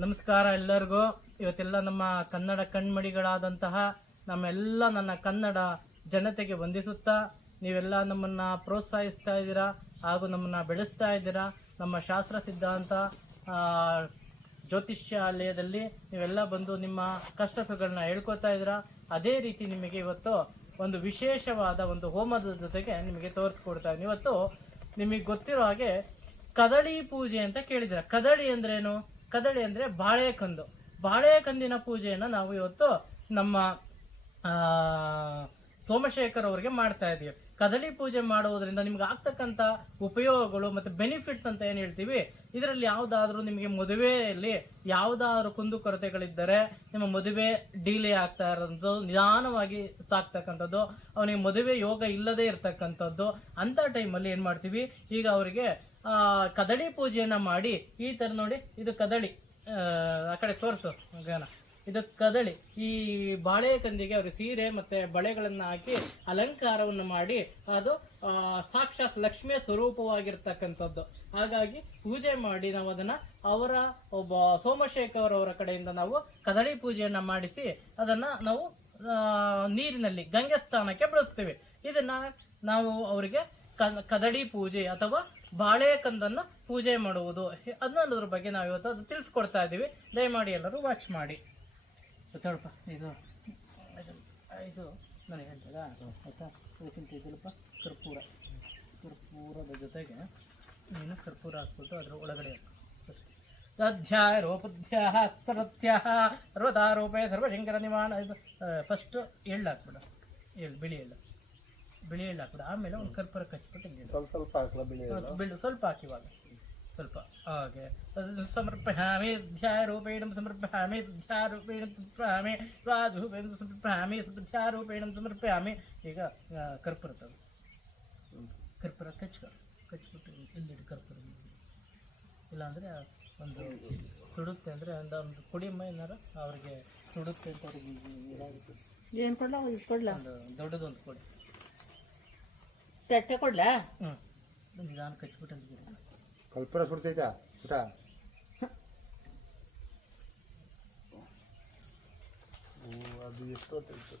ನಮಸ್ಕಾರ ಎಲ್ಲರಿಗೂ. ಇವತ್ತೆಲ್ಲ ನಮ್ಮ ಕನ್ನಡ ಕಣ್ಮಡಿಗಳಾದಂತಹ ನಮ್ಮೆಲ್ಲ ನನ್ನ ಕನ್ನಡ ಜನತೆಗೆ ವಂದಿಸುತ್ತಾ ನೀವೆಲ್ಲ ನಮ್ಮನ್ನ ಪ್ರೋತ್ಸಾಹಿಸ್ತಾ ಇದ್ದೀರಾ ಹಾಗೂ ನಮ್ಮನ್ನ ಬೆಳೆಸ್ತಾ ಇದ್ದೀರಾ? ನಮ್ಮ ಶಾಸ್ತ್ರ ಸಿದ್ಧಾಂತ ಜ್ಯೋತಿಷ್ಯಾಲಯದಲ್ಲಿ ನೀವೆಲ್ಲ ಬಂದು ನಿಮ್ಮ ಕಷ್ಟ ಸುಖಗಳನ್ನ ಹೇಳ್ಕೊತಾ ಇದ್ದೀರಾ? ಅದೇ ರೀತಿ ನಿಮಗೆ ಇವತ್ತು ಒಂದು ವಿಶೇಷವಾದ ಒಂದು ಹೋಮದ ಜೊತೆಗೆ ನಿಮಗೆ ತೋರಿಸ್ಕೊಡ್ತಾ ಇದ್ದೀನಿ. ಇವತ್ತು ನಿಮಗೆ ಗೊತ್ತಿರೋ ಹಾಗೆ ಕದಳಿ ಪೂಜೆ ಅಂತ ಕೇಳಿದ್ದೀರಾ? ಕದಳಿ ಅಂದ್ರೇನು? ಕದಳಿ ಅಂದ್ರೆ ಬಾಳೆಕಂದು ಬಾಳೆಕಂದಿನ ಪೂಜೆಯನ್ನು ನಾವು ಇವತ್ತು ನಮ್ಮ ಸೋಮಶೇಖರ್ ಅವರಿಗೆ ಮಾಡ್ತಾ ಇದೀವಿ. ಕದಳಿ ಪೂಜೆ ಮಾಡುವುದರಿಂದ ನಿಮ್ಗೆ ಆಗ್ತಕ್ಕಂಥ ಉಪಯೋಗಗಳು ಮತ್ತೆ ಬೆನಿಫಿಟ್ಸ್ ಅಂತ ಏನು ಹೇಳ್ತೀವಿ? ಇದರಲ್ಲಿ ಯಾವುದಾದ್ರೂ ನಿಮಗೆ ಮದುವೆಯಲ್ಲಿ ಯಾವುದಾದ್ರೂ ಕುಂದುಕೊರತೆಗಳಿದ್ದರೆ ನಿಮ್ಮ ಮದುವೆ ಡಿಲೇ ಆಗ್ತಾ ಇರೋದು, ನಿಧಾನವಾಗಿ ಸಾಕ್ತಕ್ಕಂಥದ್ದು ಅವನಿಗೆ ಮದುವೆ ಯೋಗ ಇಲ್ಲದೆ ಇರತಕ್ಕಂಥದ್ದು ಅಂತ ಟೈಮಲ್ಲಿ ಏನು ಮಾಡ್ತೀವಿ? ಈಗ ಅವರಿಗೆ ಕದಳಿ ಪೂಜೆಯನ್ನು ಮಾಡಿ ಈ ತರ ನೋಡಿ ಇದು ಕದಳಿ. ಆ, ಕಡೆ ತೋರಿಸು ಗಾನ ಇದು ಕದಳಿ. ಈ ಬಾಳೆ ಕಂದಿಗೆ ಅವರು ಸೀರೆ ಮತ್ತೆ ಬಳೆಗಳನ್ನು ಹಾಕಿ ಅಲಂಕಾರವನ್ನು ಮಾಡಿ ಅದು ಸಾಕ್ಷಾತ್ ಲಕ್ಷ್ಮಿಯ ಸ್ವರೂಪವಾಗಿರ್ತಕ್ಕಂಥದ್ದು. ಹಾಗಾಗಿ ಪೂಜೆ ಮಾಡಿ ನಾವು ಅದನ್ನ ಅವರ ಒಬ್ಬ ಸೋಮಶೇಖರ್ ಅವರ ಕಡೆಯಿಂದ ನಾವು ಕದಳಿ ಪೂಜೆಯನ್ನು ಮಾಡಿಸಿ ಅದನ್ನ ನಾವು ನೀರಿನಲ್ಲಿ ಗಂಗೆ ಸ್ಥಾನಕ್ಕೆ ಬಳಸ್ತೀವಿ. ಇದನ್ನ ನಾವು ಅವರಿಗೆ ಕದಡಿ ಪೂಜೆ ಅಥವಾ ಬಾಳೆಕಂದನ್ನ ಪೂಜೆ ಮಾಡುವುದು. ಅದನ್ನೋದ್ರ ಬಗ್ಗೆ ನಾವು ಇವತ್ತು ಅದು ತಿಳಿಸ್ಕೊಡ್ತಾ ಇದ್ದೀವಿ ದಯಮಾಡಿ ಎಲ್ಲರೂ ವಾಚ್ ಮಾಡಿ. ಗೊತ್ತಾಡಪ್ಪ ಇದು, ಇದು- ನನಗೆ ಅಂತದ ಆಯ್ತಾ? ಇದಕ್ಕಿಂತ ಇದಲ್ಲಪ್ಪ ಕರ್ಪೂರ. ಕರ್ಪೂರದ ಜೊತೆಗೆ ನೀನು ಕರ್ಪೂರ ಹಾಕ್ಬಿಟ್ಟು ಅದರ ಒಳಗಡೆ ಹಾಕು. ಅಧ್ಯಾಯ ರೋಪಧ್ಯ ಸರ್ವತ್ಯ ಸರ್ವದಾರೋಪೆ ಸರ್ವಶಂಕರ ನಿವಾಣ ಇದು ಫಸ್ಟ್ ಎಳ್ಳು ಹಾಕ್ಬಿಡು. ಎಳ್ಳು, ಬಿಳಿ ಎಳ್ಳು. ಬಿಳಿ ಎಳ್ಳು ಹಾಕ್ಬಿಡು. ಆಮೇಲೆ ಒಂದು ಕರ್ಪೂರ ಕಚ್ಬಿಟ್ಟು ಸ್ವಲ್ಪ ಸ್ವಲ್ಪ ಹಾಕಲ ಬಿಳಿ ಸ್ವಲ್ಪ ಬಿಡು ಸ್ವಲ್ಪ ಹಾಕಿ ಇವಾಗ ಸ್ವಲ್ಪ. ಹಾಗೆ. ಅದು ಸಮರ್ಪಯಾಮಿ ಧ್ಯಾರೂಪೇಣ ಸಮರ್ಪಯಾಮಿ ಧ್ಯಾರೂಪೇಣ ಸಮರ್ಪಯಾಮಿ ಸ್ವಾಧೂಪೇಣ ಸಮರ್ಪಯಾಮಿ ಧ್ಯಾರೂಪೇಣ ಸಮರ್ಪಯಾಮಿ ಈಗ ಕರ್ಪೂರ ತಗೋ. ಕರ್ಪೂರ ಕಚ್ಕ. ಕಚ್ಬಿಟ್ಟು ಇಲ್ಲಿಡಿ ಕರ್ಪೂರ ಇಲ್ಲಾಂದರೆ ಒಂದು ಸುಡುತ್ತೆ ಅಂದರೆ ಒಂದು ಒಂದು ಕುಡಿ ಏನಾರು ಅವ್ರಿಗೆ ಸುಡುತ್ತೆ ಅಂತ ಅವ್ರಿಗೆ ಏನು ಕೊಡಲ? ಇದು ಕೊಡ್ಲಾ? ಒಂದು ದೊಡ್ಡದೊಂದು ಕೊಡಿ ತಟ್ಟೆ ಕೊಡ್ಲಾ? ನಿಧಾನ ಕಚ್ಬಿಟ್ಟು ಕಲ್ಪರ ಸುಡ್ತೈತಾ ಊಟ? ಅದು ಎಷ್ಟು ಹೊತ್ತಾಯ್ತು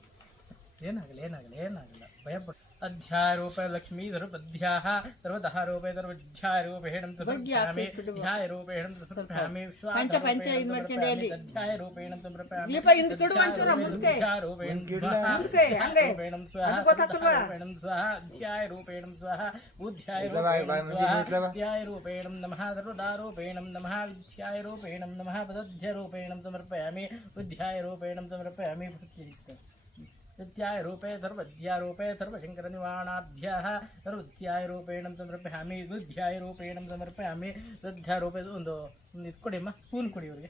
ಏನಾಗಲ್ಲ ಏನಾಗಲ್ಲ. ಏನಾಗಲ್ಲ ಭಯಪಡ अध्यारोपलक्ष्मीधरपद्भ्याः सर्वदहारोपे सर्वध्यायरूपेण तदध्यायामि ध्यायरूपेण तदप्रभ्यामि विश्वाध्यायरूपेण तदप्रभ्यामिध्यारूपेण स्वाहारूपेण स्वाहा अध्यायरूपेण स्वाहा बुद्ध्यायरूपेण स्वाहा अध्यायरूपेण नमः सर्वदारूपेण नमः विध्यायरूपेण नमः पदध्यरूपेण समर्पयामि बुद्ध्यायरूपेण समर्पयामि ಮುಂದೆ ಅಧ್ಯಾಯ ರೂಪೇಣ ಮುಂದೆ, ಹಂಗೆ. ರೂಪೇಣ ಸ್ವಾಹ ಅದು ಗೊತ್ತಾಗ್ತಲ್ವಾ? ರೂಪೇಣ ಸ್ವಾಹ ಅಧ್ಯಾಯ ರೂಪೇಣ ಸ್ವಾಹ ಬುದ್ಧ್ಯಾಯ ಇಲ್ಲ ಬಾಯ್, ಬಾಯ್, ರೂಪೇಣ ಮಂಜು ಸ್ವಾಹ ಇಟ್ಲ ಬಾ. ವಿದ್ಯಾಯ ರೂಪೇಣ ನಮಃ ಸರ್ವದಾರೂಪೇಣ ನಮಃ ವಿದ್ಯಾಯ ರೂಪೇಣ ನಮಃ ಪದಧ್ಯ ರೂಪೇಣ ಸಮರ್ಪಯಾಮಿ ವಿದ್ಯಾಯ ರೂಪೇಣ ಸಮರ್ಪಯಾಮಿ ವಿದ್ಯಾಯ ರೂಪೇ ಸರ್ವದ್ಯಾಯ ರೂಪೇ ಸರ್ವಶಂಕರ ನಿವಾರಣಾಭ್ಯ ಸರ್ವದ್ಯಾಯ ರೂಪೇಣ ಸಮರ್ಪಯಾಮಿ ವಿದ್ಯಾಯ ರೂಪೇಣ ಸಮರ್ಪಯಾಮಿ ವಿದ್ಯಾ ರೂಪೇ ಒಂದು ಒಂದು ಇದು ಕೊಡಿ ಅಮ್ಮ ಸ್ಪೂನ್ ಕೊಡಿ ಅವ್ರಿಗೆ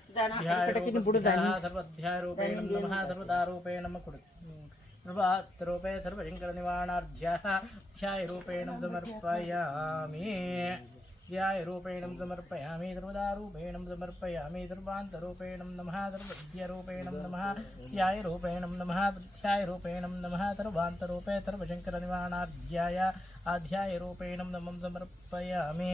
सर्वध्यायरूपेण मम कृते सर्वशङ्करनिवारणाभ्यः ध्यायरूपेण समर्पयामि ध्यायरूपेण समर्पयामि सर्वदारूपेण समर्पयामि सर्वान्तरूपेण नमः सर्वविद्यारूपेण नमः ध्यायरूपेण नमः प्रत्यायरूपेण नमः सर्वान्तरूपे सर्वशङ्करनिवारणाध्याय आध्यायरूपेण नमं समर्पयामि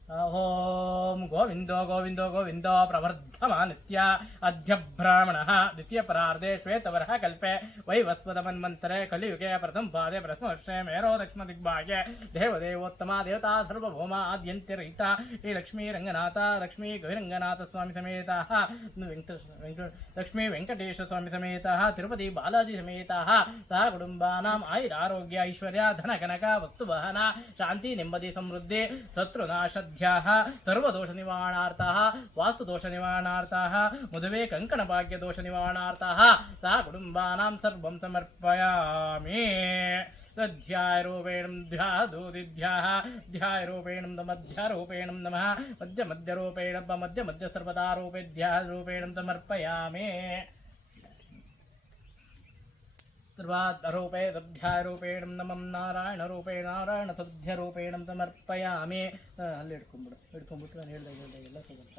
ఓం గోవిందో గోవిందో గోవిందో ప్రవర్ధమానిత్య అధ్యబ్రాహ్మణ ద్వితీయపరార్ధే శ్వేతవర కల్పే వైవస్వతమన్మంతరే కలియుగే ప్రథం పాదే ప్రథమవర్షే మేరో దక్ష్మ దిగ్భాగే దేవదేవోత్తమా దేవతా సర్వభౌమ ఆద్యంతిరహిత శ్రీ లక్ష్మీరంగనాథ లక్ష్మీ గౌరంగనాథ స్వామి సమేత లక్ష్మీ వెంకటేశ స్వామి సమేత తిరుపతి బాలాజీ సమేత సహ కుటుంబానాం ఆయురారోగ్య ఐశ్వర్య ధన కనక వస్తువహన శాంతి నెమ్మది సమృద్ధి శత్రునాశ सर्वदोष सिद्ध्याः सर्वदोषनिवारणार्थाः, वास्तुदोषनिवारणार्थाः, मधुवे कङ्कणभाग्यदोषनिवारणार्थाः, सा कुटुम्बानां सर्वं समर्पयामि। ध्यायरूपेणं ध्यादूदिध्याः ध्यायरूपेणं तमध्यारूपेणं नमः, मध्यमध्यरूपेण मध्यमध्यसर्वदारूपेध्याः रूपेणं समर्पयामि। सर्वात्मरूपे ತದ್ಧ್ಯಾಯರೂಪೇಣಂ ನಮಂ ನಾರಾಯಣ ರೂಪೇ ನಾರಾಯಣ ತದ್ಧ್ಯರೂಪೇಣಂ ಸಮರ್ಪಯಾಮಿ ಆ, ಅಲ್ಲಿ ಹಿಡ್ಕೊಂಡ್ಬಿಡು ಹಿಡ್ಕೊಂಡ್ಬಿಟ್ಟು ನಾನು ಹೇಳ್ದಾಗ ಹೇಳ್ದಾಗ ಎಲ್ಲ ತಗೊಂತ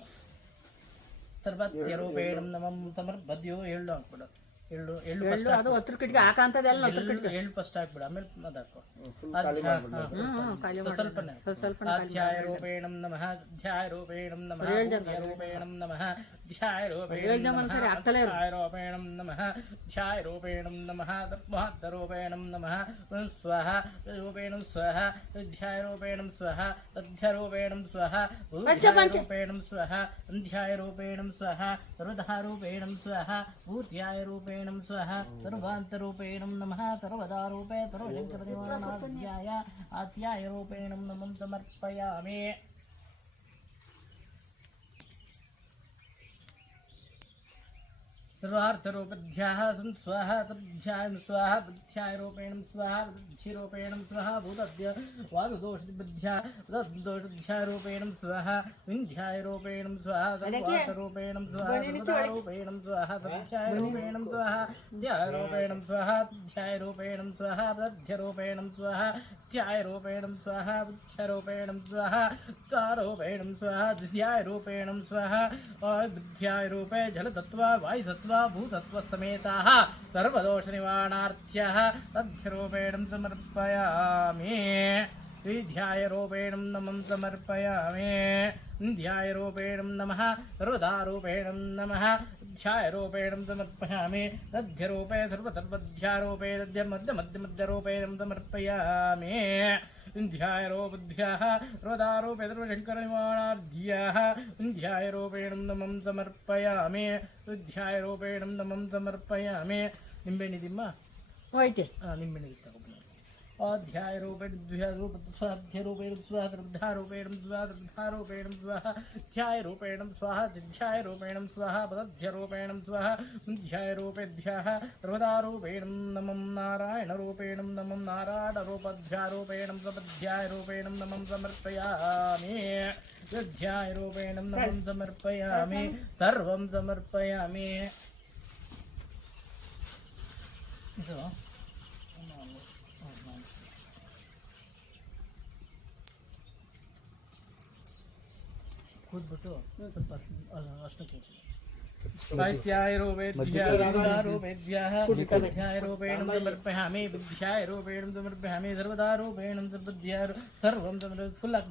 ಸರ್ವತ್ಯರೂಪೇಣಂ ನಮಂ ಸಮರ್ಪದ್ಯೋ ಎಳ್ಳು ಹಾಕ್ಬಿಡು ಎಳ್ಳು ಎಳ್ಳು ಎಳ್ಳು ಅದು ಹತ್ರ ಕಿಟ್ಗೆ ಹಾಕಂತದೆಲ್ಲ ಹತ್ರ ಕಿಟ್ಗೆ ಎಳ್ಳು ಫಸ್ಟ್ ಹಾಕ್ಬಿಡು ಆಮೇಲೆ ಅದಾಕು ಫುಲ್ ಖಾಲಿ ಮಾಡ್ಬಿಡು ಹ್ಮ್ ಹ್ಮ್ ಖಾಲಿ ಮಾಡಿ ಸ್ವಲ್ಪನೇ ಸ್ವಲ್ಪ ಸ್ವಲ್ಪ ಅಧ್ಯಾಯರೂಪೇಣಂ ನಮಃ ಅಧ್ಯಾಯರೂಪೇಣಂ ನಮಃ ರೂಪೇಣಂ ನಮಃ ధ్యాయరూపేణ ధ్యాయరూపేణం నమ ధ్యాయరూపేణం నమ తద్మహత్తరూపేణం నమ స్వహ రూపేణం స్వహ ధ్యాయరూపేణం స్వహ తథ్యరూపేణం స్వహ రూపేణం స్వహ ధ్యాయరూపేణం స్వహ సర్వధారూపేణం స్వహ భూత్యాయరూపేణం స్వహ సర్వాంతరూపేణం నమ సర్వదారూపే సర్వశంకరదేవానాధ్యాయ ఆధ్యాయరూపేణం నమం సమర్పయామి. सर्वार्थरूपध्याः सन् स्वः तद्ध्यायं स्वः बुद्ध्यायरूपेणं स्वः बुद्धिरूपेणं स्वः भूतद्य वायुदोषबुद्ध्या तद्दोषध्यायरूपेणं स्वः विन्ध्यायरूपेणं स्वः सर्वार्थरूपेणं स्वः सर्वदारूपेणं स्वः तद्ध्यायरूपेणं स्वः ध्यायरूपेणं स्वः ध्यायरूपेणं स्वः तद्ध्यरूपेणं स्वः ध्यायरूपेणं स्वः बुद्ध्यरूपेणं स्वः तारूपेणं स्वः ध्यायरूपेणं स्वः बुद्ध्यायरूपे जलतत्त्वा वायुतत्त्वा भूतत्त्वसमेताः सर्वदोषनिवारणार्थ्यः तद्ध्यरूपेणं समर्पयामि विध्यायरूपेणं नमं समर्पयामि ध्यायरूपेणं नमः सर्वदारूपेणं नमः ध्यायरूपेणं समर्पयामि तद्ध्यरूपे सर्वतर्वध्यारूपे तद्यमध्यमध्यमध्यरूपेणं समर्पयामि ध्यायरो बुद्ध्याः सर्वदारूपे सर्वशङ्करनिवाणार्ध्याः ध्यायरूपेणं नमं ಸಮರ್ಪಯಾಮಿ ಧ್ಯಾಯರೂಪೇಣಂ ನಮಂ ಸಮರ್ಪಯಾಮಿ ನಿಂಬೆಹಣ್ಣಿದಿಮ್ಮ ಹೋಯ್ತೆ ನಿಂಬೆಹಣ್ಣಿಗೆ ತಗೊಂಡು ಅಧ್ಯಾಯರೂಪೇಣ स्वाध्यायरूपेण द्विषरूप स्वाध्यरूपेण स्वाहा द्रब्धारूपेण स्वाहा द्रब्धारूपेण स्वाहा ध्यायरूपेण स्वाहा ध्यायरूपेण स्वाहा पदध्यरूपेण स्वाहा ध्यायरूपेभ्यः सर्वदारूपेण नमं नारायणरूपेण नमं नारायणरूपध्यारूपेण समध्यायरूपेण नमं समर्पयामि ध्यायरूपेण नमं समर्पयामि सर्वं समर्पयामि ಬಿಟ್ಟು ಸ್ವಲ್ಪ ಅಷ್ಟಕ್ಕೆ रूपेण सर्वदा रूपेण सर्वं समर्पयामि फुल्लाक्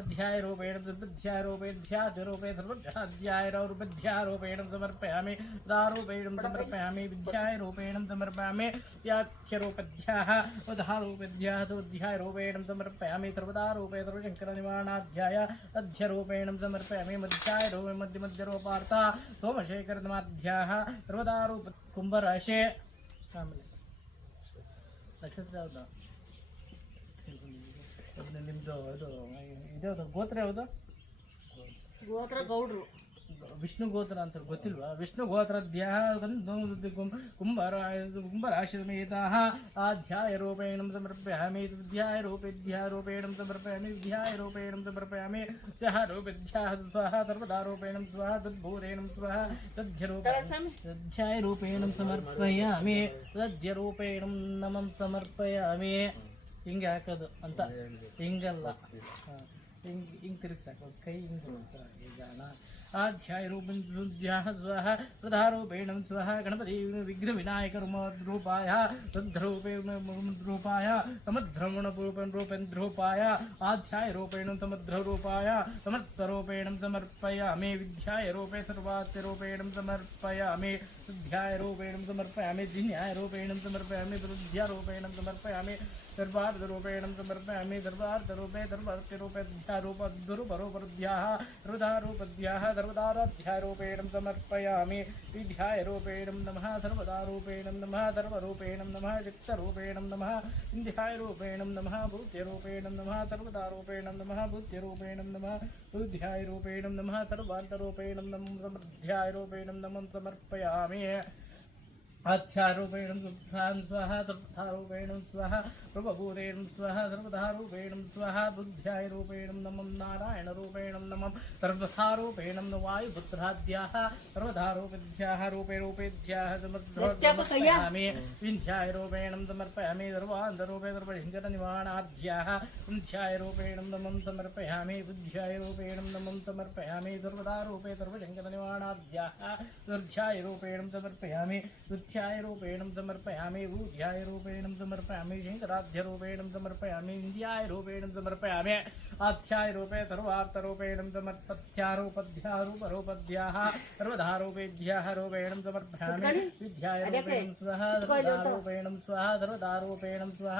अध्यायरूपेण सर्वध्यारूपेध्यारूपे सर्वध्याध्यायरूपेध्यारूपेण समर्पयामि दारूपेण समर्पयामि विद्यारूपेण समर्पयामि व्याख्यरूपध्याः वधारूपेभ्यः तोध्यायरूपेण समर्पयामि सर्वदारूपे सर्वशङ्करनिवारणाध्याय अध्यरूपेण समर्पयामि मध्यायरूपे मध्यमध्यरूपार्थ ಸೋಮಶೇಖರಮಾಧ್ಯಾಹ ಸರ್ವದಾರೂಪ ಕುಂಭರಾಶಿ ಆಮೇಲೆ ನಕ್ಷತ್ರ ಯಾವುದು ಅದು ನಿಮ್ಮದು ಇದು ಇದ್ಯಾವುದು? ಗೋತ್ರ ಯಾವುದು? ಗೋತ್ರ ಗೌಡ್ರು. ವಿಷ್ಣು ಗೋತ್ರ ಅಂತ ಗೊತ್ತಿಲ್ವಾ? ವಿಷ್ಣು ಗೋತ್ರ ಕುಂಭರ ಕುಂಭರಾಶಿ ಸಮೇತಃ ಆಧ್ಯಾಯ ರೂಪೇಣ ಸಮರ್ಪಯಾಮಿ ಧ್ಯಾಯ ರೂಪೇಧ್ಯಾಯ ರೂಪೇಣ ಸಮರ್ಪಯಾಮಿ ಧ್ಯಾಯ ರೂಪೇಣ ಸಮರ್ಪಯಾಮಿ ಸಹ ರೂಪೇಧ್ಯಾಹ ಸ್ವಹ ಸರ್ವದಾ ರೂಪೇಣ ಸ್ವಹ ತದ್ಭೂತೇನ ಸ್ವಹ ತದ್ಧ್ಯರೂಪೇಣ ತದ್ಧ್ಯಾಯ ರೂಪೇಣ ಸಮರ್ಪಯಾಮಿ ತದ್ಯರೂಪೇಣ ನಮಂ ಸಮರ್ಪಯಾಮಿ. ಹಿಂಗೆ ಹಾಕೋದು ಅಂತ. ಹಿಂಗಲ್ಲ. ಹಾ. ಹಿಂಗ್ ಹಿಂಗ್ ತಿರುಗ್ಸಾಕು ಕೈ ಹಿಂಗೆ ಈಗ आध्यायरूपं स्वाहा प्रधारूपेण स्वाहा गणपति विघ्नविनायकरूपाय तद्रूपेण रूपाय समद्रमणपूर्पं रूपेन्द्रूपाय आध्यायरूपेण समद्ररूपाय समर्थरूपेण समर्पयामि विद्याय रूपे सर्वात्यरूपेण समर्पयामि विद्यायरूपेण समर्पयामि दिन्यायरूपेण समर्पयामि वृद्ध्यारूपेण समर्पयामि, सर्वार्थरूपेण समर्पयामि, सर्वार्थरूपे सर्वार्थरूपे ध्यारूपद्रुपरूपद्भ्याः हृदारूपद्भ्याः सर्वदाराध्यारूपेण समर्पयामि। विध्यायरूपेण नमः, सर्वदारूपेण नमः, सर्वरूपेण नम चित्तरूपेण नम इंध्यायेण नम भूत्यरूपेण नमः, सर्वदारूपेण नम भूत्यरूपेण नम, बुद्ध्यायरूपेण नम, सर्वान्तरूपेण नम समृद्ध्यायरूपेण नम समर्पयामि। ఆధ్యారూపేణం దుగ్ధాన్ స్వహ దృగ్ధారూపేణం స్వహ రూపభూతేణం స్వహ సర్వధారూపేణం స్వహ బుద్ధ్యాయరూపేణం నమం నారాయణరూపేణం నమం సర్వధారూపేణం ను వాయుపుత్రాద్యాః సర్వధారూపేభ్యः రూపే రూపేభ్యः సమర్థామి వింధ్యాయరూపేణం సమర్పయామి సర్వాంతరూపే సర్వలింగతనివాణాద్యాः వింధ్యాయరూపేణం నమం సమర్పయామి బుద్ధ్యాయరూపేణం నమం సమర్పయామి సర్వధారూపే సర్వలింగతనివాణాద్యాः దుర్ధ్యాయరూపేణం సమర్పయామి బుద్ధి दुध्यायरूपेण समर्पयामि भूध्यायरूपेण समर्पयामि शङ्कराध्यरूपेण समर्पयामि इन्द्यायरूपेण समर्पयामि आध्यायरूपे सर्वार्थरूपेण समर्पत्यारूपध्यारूपरूपध्याः सर्वधारूपेभ्यः रूपेण समर्पयामि विद्यायरूपेण स्वः सर्वदारूपेण स्वः सर्वदारूपेण स्वः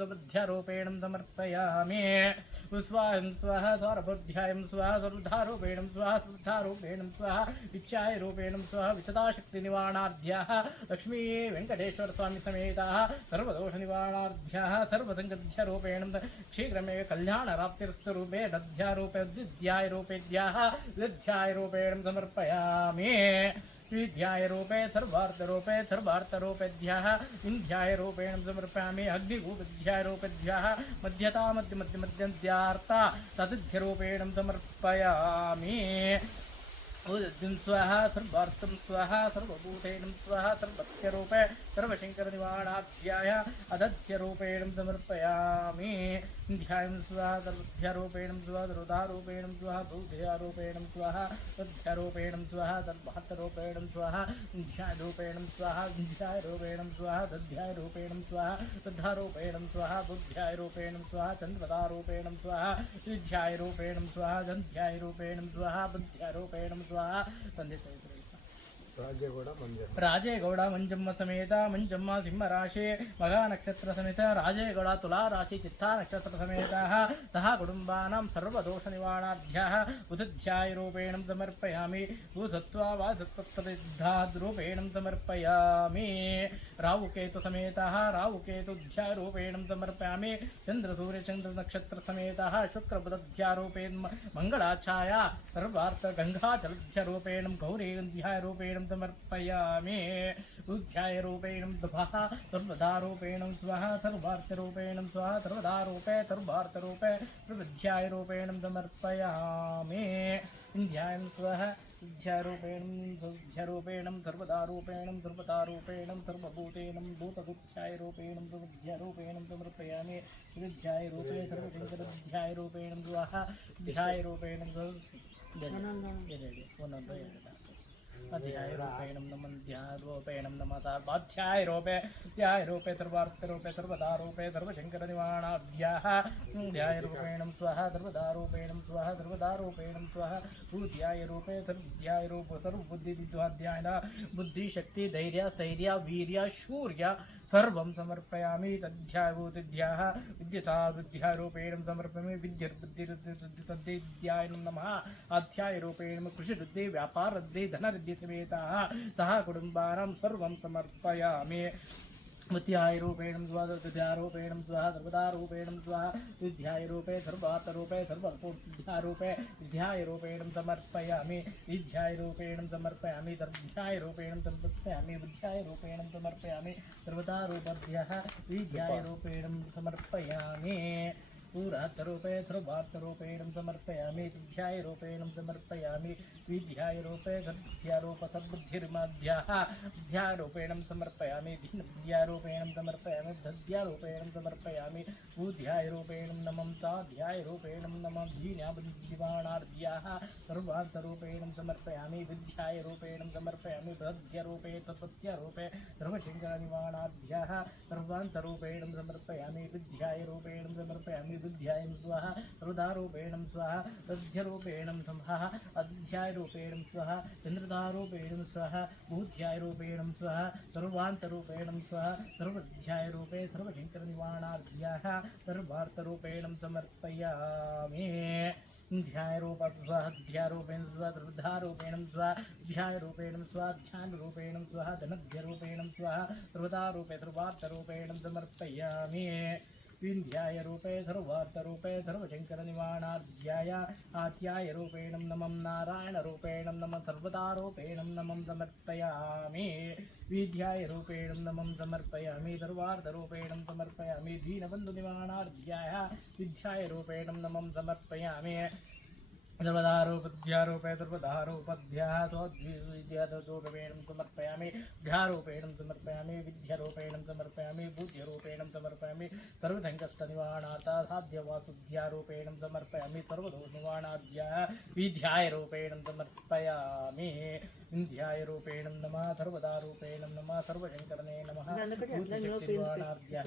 समध्यारूपेण समर्पयामि। स्वाहं स्वः सौरभोध्यायं स्वः सर्वधारूपेण स्वः श्रद्धारूपेण स्वः विच्छायरूपेण स्वः विशदाशक्तिनिवारणार्ध्याः लक्ष्मी वेङ्कटेश्वरस्वामी समेताः सर्वदोषनिवारणार्ध्याः सर्वसङ्गध्यरूपेण शीघ्रमेव कल्याणराप्तिरस्तरूपे दध्यारूपे द्विध्यायरूपेभ्यः द्विध्यायरूपेण समर्पयामि। विद्यायरूपे सर्वार्थरूपे, सर्वार्थरूपेभ्यः विन्ध्यायरूपेण समर्पयामि। अग्निभूपध्यायरूपेभ्यः मध्यता, मध्य मध्य मध्यन्त्यार्ता तदिध्यरूपेण समर्पयामि। उदिं स्वाहा, सर्वार्थं स्वाहा, सर्वभूतेन स्वाहा, सर्वत्यरूपे सर्वशङ्करनिवाणाध्याय अदध्यरूपेण समर्पयामि। ध्यानं स्वाहा, सर्वध्यरूपेण स्वाहा, सर्वदारूपेण स्वाहा, भूतयारूपेण स्वाहा तद्धरूपेण स्वाहा सर्वार्थरूपेण स्वाहा ध्यारूपेण स्वाहा, ध्यायरूपेण स्वाहा तध्यायरूपेण स्वाहा तद्धारूपेण स्वाहा, बुद्ध्यारूपेण स्वाहा ತಂದೆ ತಾಯಿ राजेगौड़ मंजम्म समेत मंजम्म सिंह राशि मघा नक्षत्र समेत राजेगौड़ तुलाशि चिता नक्षत्र समेत सह कुटुंबादोष निवारणाध्याध्यायेण समर्पयामी भूसत्वा वासत्वेण समर्पयामी राहुकेतु समेत राहुकेतुध्यायेण समर्पयामी चंद्र सूर्य चंद्र नक्षत्र समेत शुक्र बुध्याण मंगलाछाया सर्वार्थ गंगाचलध्यूपेण गौरीध्याण ಮಂಗಳಾಛಾಯ ಸರ್ವಾರ್ಥ ಗಂಗಾಚಲಧ್ಯಾರೂಪೇಣ ಗೌರೀಧ್ಯಾಯರೂಪೇಣ समर्पयामि बुद्ध्यायरूपेण दुभः सर्वदारूपेण स्वः सर्वार्थरूपेण स्वः सर्वदारूपे सर्वार्थरूपे प्रविध्यायरूपेण समर्पयामि ध्यान स्वः विद्यारूपेण सुविद्यारूपेण सर्वदारूपेण सर्वदारूपेण सर्वभूतेन भूतगुप्त्यायरूपेण सुविद्यारूपेण समर्पयामि विद्यायरूपे सर्वशङ्करविद्यायरूपेण स्वः ध्यायरूपेण ಒಂದೊಂದು ಎರಡು अध्यायरूपेण नमः ध्यायरूपेण नमः सर्वाध्यायरूपे ध्यायरूपे सर्वार्थरूपे सर्वदारूपे सर्वशङ्करनिवाणाभ्याः ध्यायरूपेण स्वः स्वः स्वः स्थैर्य वीर्य शूर्य सर्वं समर्पयामि तध्यायभूतिभ्यः विद्युता विद्यारूपेण समर्पयामि विद्युर्बुद्धिरुद्धिद्याय नमः। अध्यायरूपेण कृषिवृद्धि व्यापारवृद्धि धनवृद्धि समेता सह कुटुम्बानां सर्वं समर्पयामि। विद्यायरूपेण स्वा विद्यारूपेण स्वः सर्वदारूपेण स्वः विद्यायरूपे सर्वार्थरूपे सर्वविद्यारूपे विद्यायरूपेण समर्पयामि विद्यायरूपेण समर्पयामि विद्यायरूपेण समर्पयामि विद्यायरूपेण समर्पयामि समर्पयामि सद्बुद्धिर्माभ्याः विद्यारूपेण समर्पयामि विद्यारूपेण समर्पयामि, दध्यारूपेण समर्पयामि भूध्यायरूपेण नमं ताध्यायरूपेण नमः धीन्याबुद्धिवाणार्ध्याः सर्वार्थरूपेण समर्पयामि विद्याय रूपेण समर्पयामि बृहद्यरूपे तत्पत्यरूपे सर्वशङ्करनिवाणाभ्यः सर्वान्तरूपेण समर्पयामि विद्याय रूपेण समर्पयामि, विद्याय स्वाहा सर्वदारूपेण स्वाहा स्वाहा अध्यायरूपेण स्वाहा चन्द्रदारूपेण स्वाहा भूध्यायरूपेण स्वाहा सर्वान्तरूपेण स्वाहा सर्वध्यायरूपे सर्वशङ्करनिवाणाभ्यः सर्वार्थरूपेण समर्पयामि। ध्यायरूपं स्वाध्यायरूपेण स्वा सर्वधारूपेण स्वा, ध्यायरूपेण स्वा धनध्यरूपेण स्वाहा सर्वदारूपे, सर्वार्थरूपेण समर्पयामि। विन्ध्याय रूपे सर्वार्थरूपे सर्वशङ्करनिवाणाध्याय आध्याय रूपेण नमं नारायणरूपेण नम सर्वदारूपेण नमं समर्पयामि। विध्याय रूपेण नमं समर्पयामि सर्वार्थरूपेण समर्पयामि दीनबन्धुनिवाणाध्याय विध्याय रूपेण नमं समर्पयामि। सर्वदारूपध्यारूपे सर्वदारूपध्याः स्वद्विद्यारूपेण समर्पयामि ध्यारूपेण समर्पयामि विद्यारूपेण समर्पयामि बुद्ध्यरूपेण समर्पयामि सर्वसङ्कष्टनिवारणार्थ साध्यवासुध्यारूपेण समर्पयामि ఇంధ్యాయ రూపేణ నమ సర్వదా రూపేణ నమ సర్వశంకరనే నమ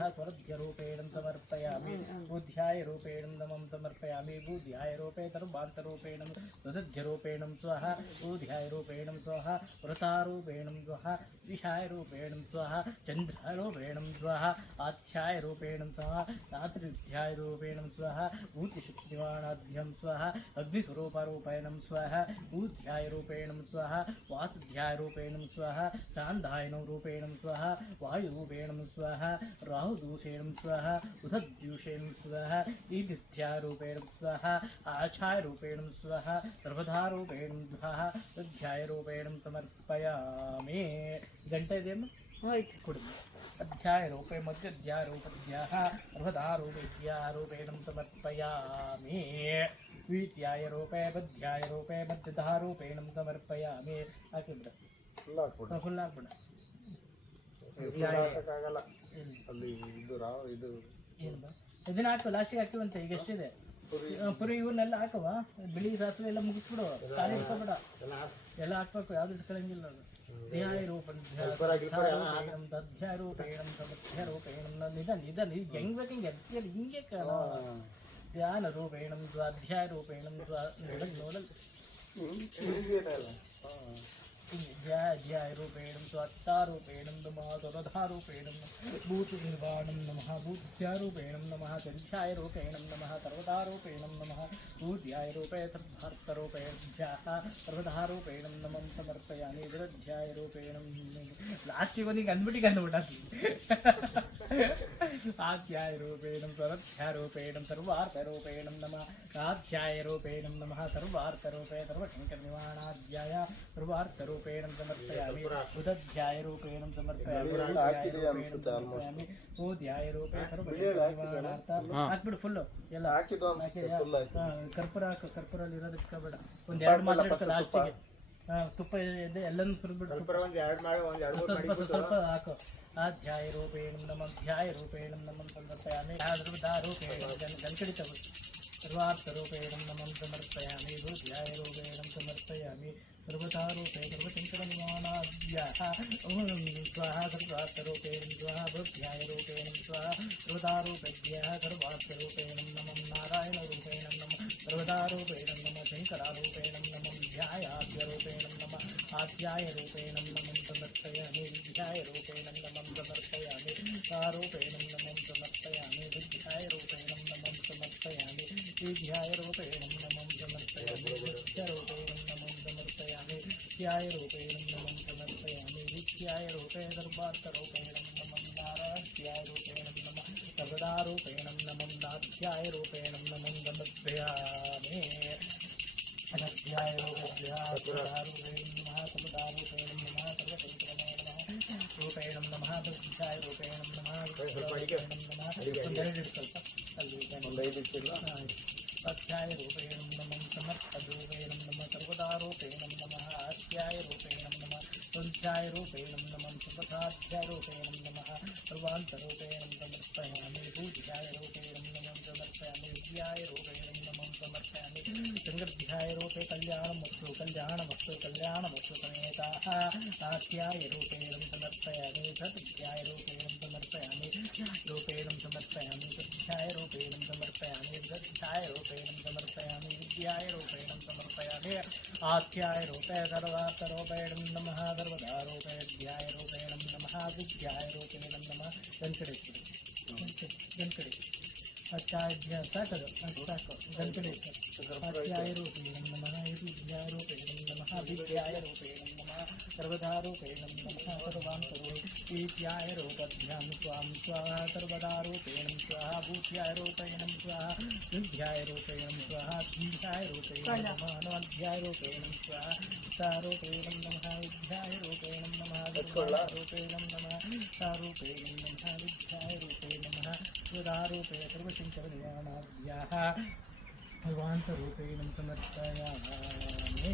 స్వరధ్య రూపేణ సమర్పయామి బుద్ధ్యాయ రూపేణ నమం సమర్పయామి బుద్ధ్యాయ రూపే సర్వాంతరూపేణ స్వసధ్య రూపేణ స్వహ బుద్ధ్యాయ రూపేణ స్వహ వృతారూపేణ స్వహ విషాయ రూపేణ స్వహ చంద్రరూపేణ స్వహ ఆధ్యాయ రూపేణ స్వహ రాత్రిధ్యాయ రూపేణ స్వహ భూతిశక్తివాణాభ్యం స్వహ అగ్నిస్వరూపరూపేణ స్వహ బూధ్యాయ రూపేణ స్వహ వాసుధ్యాయరూపేణ స్వహ సాంధాయనం రూపేణం స్వహ వాయురూపేణ స్వహ రాహుదూషేణం స్వహ ఉదద్యూషేణ స్వహ ఈదిధ్యారూపేణ స్వహ ఆఛాయరూపేణ స్వహ సర్వధారూపేణం స్వహ అధ్యాయరూపేణ సమర్పయామి ఇదంటే ఇదేమో కుడుము అధ్యాయరూపే మధ్యధ్యారూపధ్యాహ రూపేణం సమర్పయామి ಪ್ರೀತಿಯಾಯ ರೂಪೇ ಬದ್ಧ್ಯಾಯ ರೂಪೇ ಬದ್ಧತಾ ರೂಪೇ ನಮ್ ಸಮರ್ಪಯಾಮಿ ಹಾಕಿಬಿಡ ಫುಲ್ ಹಾಕ್ಬಿಡ ಆಗಲ್ಲ ಅಲ್ಲಿ ಇದು ರಾವ್ ಇದು ಇದನ್ನ ಹಾಕು ಲಾಸ್ಟಿಗೆ ಹಾಕಿವಂತೆ ಈಗ ಎಷ್ಟಿದೆ ಪುರಿ ಇವನ್ನೆಲ್ಲ ಹಾಕುವ ಬಿಳಿ ಸಾಸಿವೆ ಎಲ್ಲ ಮುಗಿಸ್ಬಿಡು ಖಾಲಿ ಇಟ್ಕೊಬೇಡ ಎಲ್ಲ ಹಾಕ್ಬೇಕು ಯಾವ್ದು ಇಟ್ಕೊಳಂಗಿಲ್ಲ ಅದು ಧ್ಯಾಯ ರೂಪ ದಧ್ಯ ರೂಪೇಣಂ ಸಮರ್ಥ್ಯ ರೂಪೇಣಂ ನಿಧಾನ ನಿಧಾನ ಹೆಂಗ್ ಬೇಕಂಗೆ ಅದ್ಕೆಯಲ್ಲಿ ಹಿಂಗೆ ಕಾಣ ധ്യാനരൂപേണം ദ്വാധ്യായരൂപേണം ദ്വാ ध्याध्यायरूपेणं स्वात्तारूपेणं नमः सर्वधारूपेणं भूतनिर्वाणं नमः भूत्यारूपेणं नमः चन्द्रायरूपेणं नमः सर्वतारूपेणं नमः भूध्यायरूपे सर्वार्थरूपेभ्यः सर्वधारूपेणं नमं समर्पयामि एतदध्यायरूपेणं लास्ट् इवनि कन्विटि कन्विटासि आध्यायरूपेणं स्वरध्यारूपेणं सर्वार्थरूपेणं नमः स्वाध्यायरूपेणं नमः सर्वार्थरूपे सर्वशङ्करनिवाणाध्याय सर्वार्थरूप सर्वार्थरूपेणं समर्पयामि उदध्यायरूपेणं समर्पयामि ಎಲ್ಲ ಹಾಕಿದೀವಿ ಅನ್ಸುತ್ತೆ ಸಮರ್ಪಯಾಮಿ ಓಧ್ಯಾಯರೂಪೆ ಸರ್ವಶಂಕರನಿವಾರಣಾರ್ಥ ಹಾಕ್ಬಿಡು ಫುಲ್ಲು ಎಲ್ಲ ಹಾಕಿದ್ದು ಅನ್ಸುತ್ತೆ ಹಾಕಿದ್ಯಾ? ಫುಲ್ ಆಯ್ತು ಹಾ, ಕರ್ಪೂರ ಹಾಕು ಕರ್ಪೂರಲ್ಲಿ ಇರೋದಕ್ಕೆ ಬೇಡ ಒಂದ್ ಎರಡು ಮಾತ್ರ ಇಡ್ಕೊ ಲಾಸ್ಟಿಗೆ ಹಾ ತುಪ್ಪ ಇದೆ ಎಲ್ಲನೂ ಸುರಿದ್ಬಿಡು ತುಪ್ಪ ಒಂದ್ ಎರಡು ಮಾಡಿ ಒಂದ್ ಎರಡು ಮೂರು ಸ್ವಲ್ಪ ಸ್ವಲ್ಪ ಹಾಕು ಅಧ್ಯಾಯ ರೂಪೇಣ ನಮ್ಮ ಅಧ್ಯಾಯ ರೂಪೇಣ ನಮ್ಮ ಸಮರ್ಪಯಾಮಿ ರೂಪೇಣ ಗಂಕಡಿ ತಗೋ ಸರ್ವಾರ್ಥ ರೂಪೇಣ ನಮ್ಮ ಸಮರ್ಪಯಾಮಿ ರುಧ್ಯಾಯ ರೂಪೇಣ ಸಮರ್ಪಯಾಮಿ ಸರ್ವತಾ ರೂಪೇ ಸರ್ವಶಂಕರ स्वाहा सर्वास्तरूपेण स्वाहा भक्त्याय रूपेण स्वाहा श्रोतारूपेभ्यः सर्वा। शान्तरूपेण समर्पयामि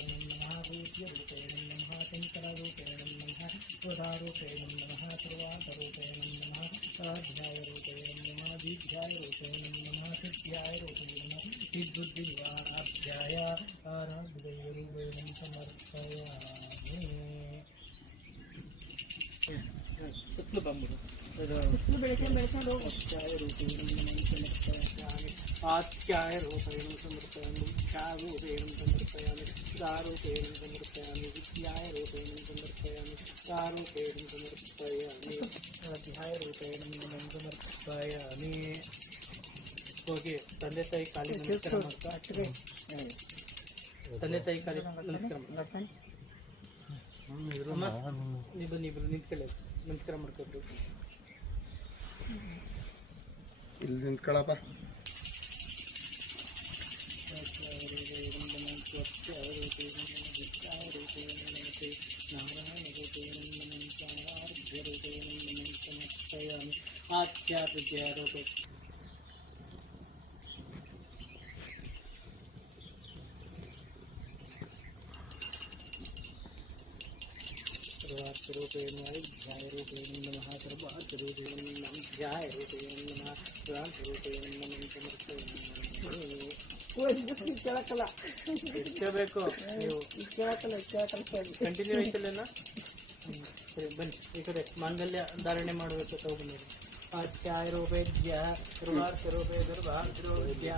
ನಿಂತ್ಕೊಳ್ಳಿ. ನಿಂತ್ಕೊಳ್ಳಿ ಮಾಡ್ಕೊಬೇಕು ಇಲ್ಲಿ ನಿಂತ್ಕೊಳ್ಳಪ್ಪ. ಇರಬೇಕು ಕಂಟಿನ್ಯೂ ಐತಲ್ಲೇನ ಸರಿ ಬನ್ನಿ. ಈ ಕಡೆ ಮಾಂಗಲ್ಯ ಧಾರಣೆ ಮಾಡಬೇಕು ತಗೊಂಡು ಆಚ್ಚಾರೋಪೇದ್ಯ ಧ್ರುವಾರ್ಥರೋಪೇ ದುರ್ಭಾಗ್ರೋದ್ಯ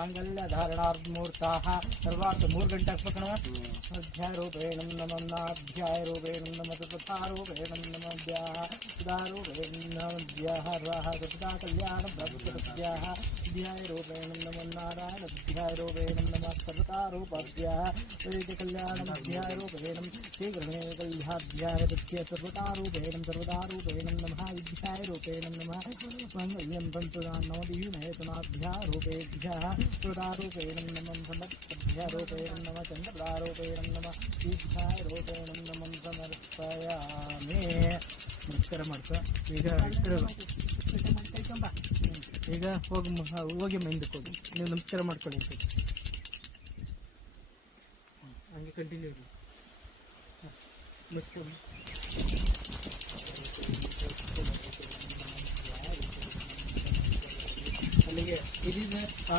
ಮಾಂಗಲ್ಯ ಧಾರಣಾರ್ಮೂರ್ತಾ ಸರ್ವಾರ್ಥ ಮೂರು ಗಂಟೆ ಹಾಕ್ಬೇಕು ಕಣ ಅಧ್ಯಾಯ ರೂಪೇಣ ನಮನ್ನಾಧ್ಯಾಯ ರೂಪೇಣ ನಮ ತಥಾ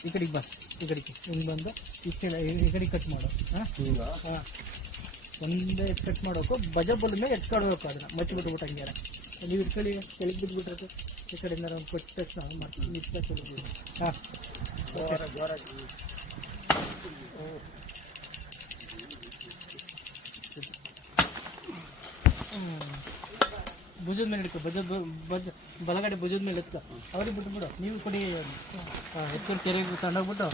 ಈ ಕಡೆಗೆ ಬಾ ಈ ಕಡೆಗೆ ಹಿಂಗೆ ಬಂದು ಈ ಕಡೆ ಈ ಕಡೆಗೆ ಕಟ್ ಮಾಡು. ಹಾಂ? ಒಂದೇ ಕಟ್ ಮಾಡೋಕು ಬುಡದ ಮೇಲೆ ಎತ್ಕೊಡ್ಬೇಕು ಅದನ್ನ ಮಚ್ಚಿ ಬಿಟ್ಬಿಟ್ಟು ಹಂಗಾರೆ ನೀವು ಇಟ್ಕೊಳ್ಳಿ ಕೆಳಗೆ ಬಿಟ್ಬಿಟ್ರೆ ಈ ಕಡೆಯಿಂದ ನಾವು ಕೊಟ್ಟ ತಕ್ಷಣ ಜ್ವರ ಹಾಂ. ಭುಜದ ಮೇಲೆ ಇಡ್ತು ಭುಜದ ಭುಜ ಬಲಗಡೆ ಭುಜದ ಮೇಲೆ ಇತ್ತು ಅವ್ರಿಗೆ ಬಿಟ್ಟು ಬಿಡು ನೀವು ಕೊಡಿ ಹೆಚ್ಚು ಎತ್ಕೊಂಡು ಕೆರೆಗೆ ತಗೊಂಡೋಗ್ಬಿಟ್ಟು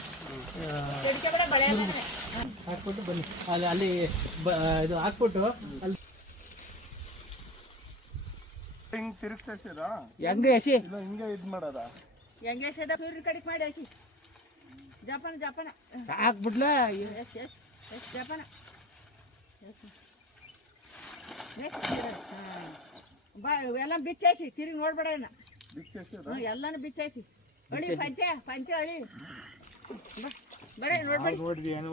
ಹಾಕ್ಬಿಟ್ಟು ಬನ್ನಿ ಅಲ್ಲಿ ಅಲ್ಲಿ ಇದು ಹಾಕ್ಬಿಟ್ಟು ಅಲ್ಲಿ ಹಿಂಗ್ ತಿರುಗ್ಸಾ ಹೆಂಗೆ ಹಸಿ ಇಲ್ಲ ಹಿಂಗೆ ಇದ್ ಮಾಡದ ಹೆಂಗೆ ಸದ ಸೂರ್ಯನ ಕಡೆಗೆ ಮಾಡಿ ಜಪಾನ ಜಪಾನ ಹಾಕ್ಬಿಡ್ಲ ಎಸ್ ಎಸ್ ಎಸ್ ಜಪಾನ ಎಸ್ ನೆಕ್ಸ್ಟ್ ಬಾ ಎಲ್ಲ ಬಿಚ್ಚೈಸಿ ತಿರುಗಿ ನೋಡ್ಬೇಡ ಇನ್ನ. ಹ್ಞೂ ಎಲ್ಲಾನು ಬಿಚ್ಚೈಸಿ. ಅಳಿ ಪಂಚೆ ಪಂಚೆ ಅಳಿ ಬಾ, ಬರೀ ನೋಡ್ಬೇಡಿ. ನೋಡ್ರಿ ಏನು